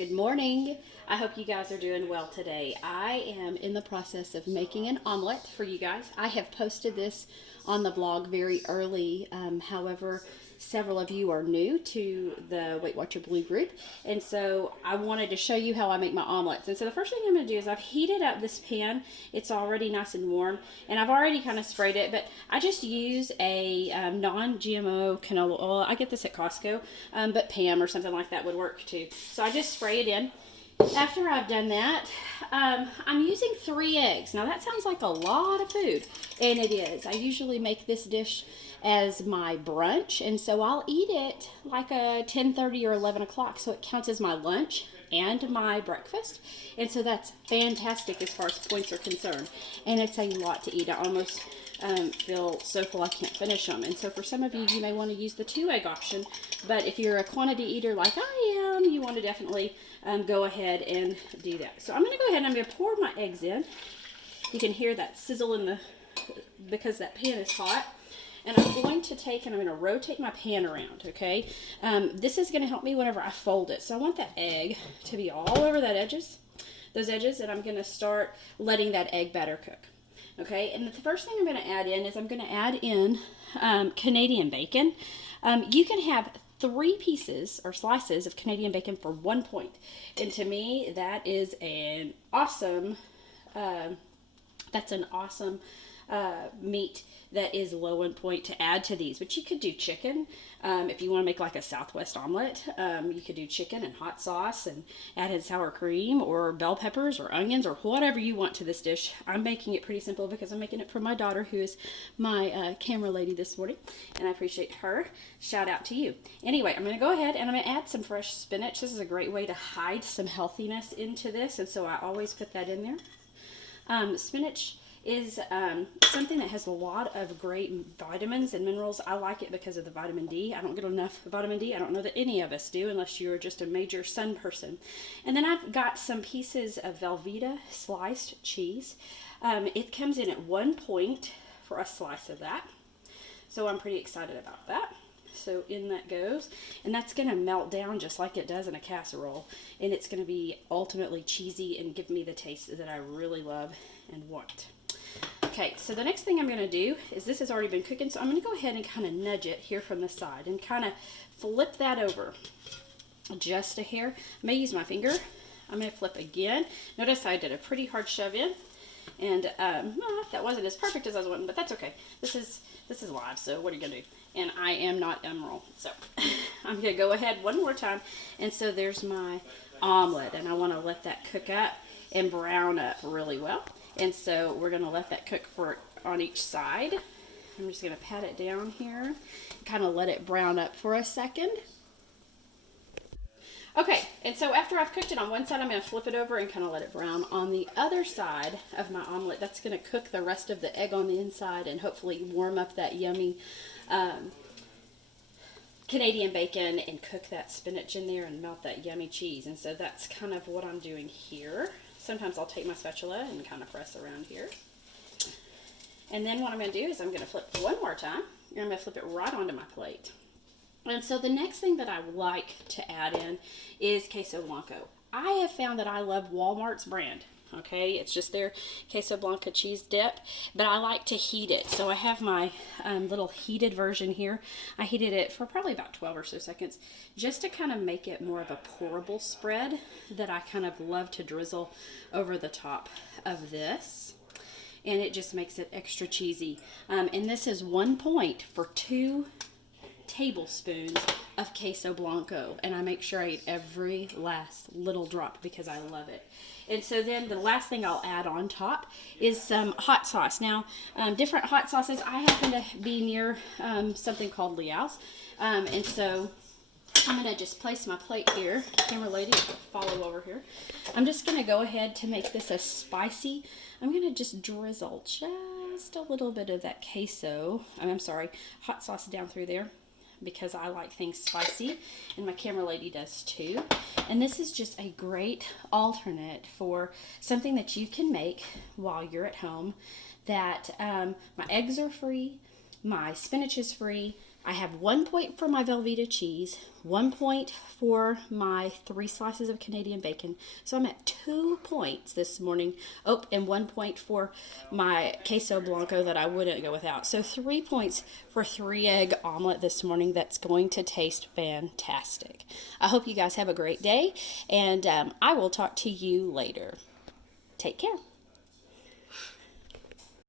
Good morning. I hope you guys are doing well today. I am in the process of making an omelet for you guys. I have posted this on the blog very early. However, several of you are new to the Weight Watcher Blue group, and so I wanted to show you how I make my omelets. And so the first thing I'm going to do is I've heated up this pan. It's already nice and warm, and I've already kind of sprayed it, but I just use a non-GMO canola oil. I get this at Costco, but Pam or something like that would work too. So I just spray it in. After I've done that, I'm using 3 eggs. Now that sounds like a lot of food, and it is. I usually make this dish as my brunch, and so I'll eat it like a 10:30 or 11 o'clock, so it counts as my lunch and my breakfast, and so that's fantastic as far as points are concerned, and it's a lot to eat. I almost feel so full I can't finish them, and so for some of you, you may want to use the 2-egg option, but if you're a quantity eater like I am, you want to definitely go ahead and do that. So I'm going to go ahead and I'm going to pour my eggs in. You can hear that sizzle because that pan is hot. And I'm going to take and I'm going to rotate my pan around, okay? This is going to help me whenever I fold it. So I want that egg to be all over those edges, and I'm going to start letting that egg batter cook, okay? And the first thing I'm going to add in is I'm going to add in Canadian bacon. You can have 3 pieces or slices of Canadian bacon for 1 point. And to me, that is an awesome, meat that is low in point to add to these. But you could do chicken if you want to make like a Southwest omelet. You could do chicken and hot sauce and add in sour cream or bell peppers or onions or whatever you want to this dish. I'm making it pretty simple because I'm making it for my daughter, who is my camera lady this morning, and I appreciate her. Shout out to you. Anyway, I'm going to go ahead and I'm going to add some fresh spinach. This is a great way to hide some healthiness into this, and so I always put that in there. Spinach is something that has a lot of great vitamins and minerals. I like it because of the vitamin D. I don't get enough vitamin D. I don't know that any of us do unless you're just a major sun person. And then I've got some pieces of Velveeta sliced cheese. It comes in at 1 point for a slice of that. So I'm pretty excited about that. So in that goes, and that's going to melt down just like it does in a casserole, and it's going to be ultimately cheesy and give me the taste that I really love and want. Okay, so the next thing I'm going to do is this has already been cooking, so I'm going to go ahead and kind of nudge it here from the side and kind of flip that over just a hair. I may use my finger. I'm going to flip again. Notice I did a pretty hard shove in, and that wasn't as perfect as I was wanting, but that's okay. This is live, so what are you going to do? And I am not Emerald, so I'm going to go ahead one more time. And so there's my omelet, and I want to let that cook up and brown up really well. And so we're going to let that cook on each side. I'm just going to pat it down here, kind of let it brown up for a second. Okay, and so after I've cooked it on one side, I'm going to flip it over and kind of let it brown on the other side of my omelet. That's going to cook the rest of the egg on the inside and hopefully warm up that yummy Canadian bacon and cook that spinach in there and melt that yummy cheese. And so that's kind of what I'm doing here. Sometimes I'll take my spatula and kind of press around here. And then what I'm going to do is I'm going to flip one more time, and I'm going to flip it right onto my plate. And so the next thing that I would like to add in is queso blanco. I have found that I love Walmart's brand. Okay, it's just their queso blanco cheese dip, but I like to heat it. So I have my little heated version here. I heated it for probably about 12 or so seconds just to kind of make it more of a pourable spread that I kind of love to drizzle over the top of this. And it just makes it extra cheesy. And this is 1 point for 2 tablespoons of queso blanco, and I make sure I eat every last little drop because I love it. And so then the last thing I'll add on top is some hot sauce. Now, different hot sauces. I happen to be near something called Leal's, and so I'm going to just place my plate here. Camera lady, follow over here. I'm just going to go ahead to make this a spicy. I'm going to just drizzle just a little bit of that hot sauce down through there, because I like things spicy, and my camera lady does too. And this is just a great alternate for something that you can make while you're at home, that my eggs are free, my spinach is free, I have 1 point for my Velveeta cheese, 1 point for my 3 slices of Canadian bacon. So I'm at 2 points this morning. Oh, and 1 point for my queso blanco that I wouldn't go without. So 3 points for 3 egg omelet this morning. That's going to taste fantastic. I hope you guys have a great day, and I will talk to you later. Take care.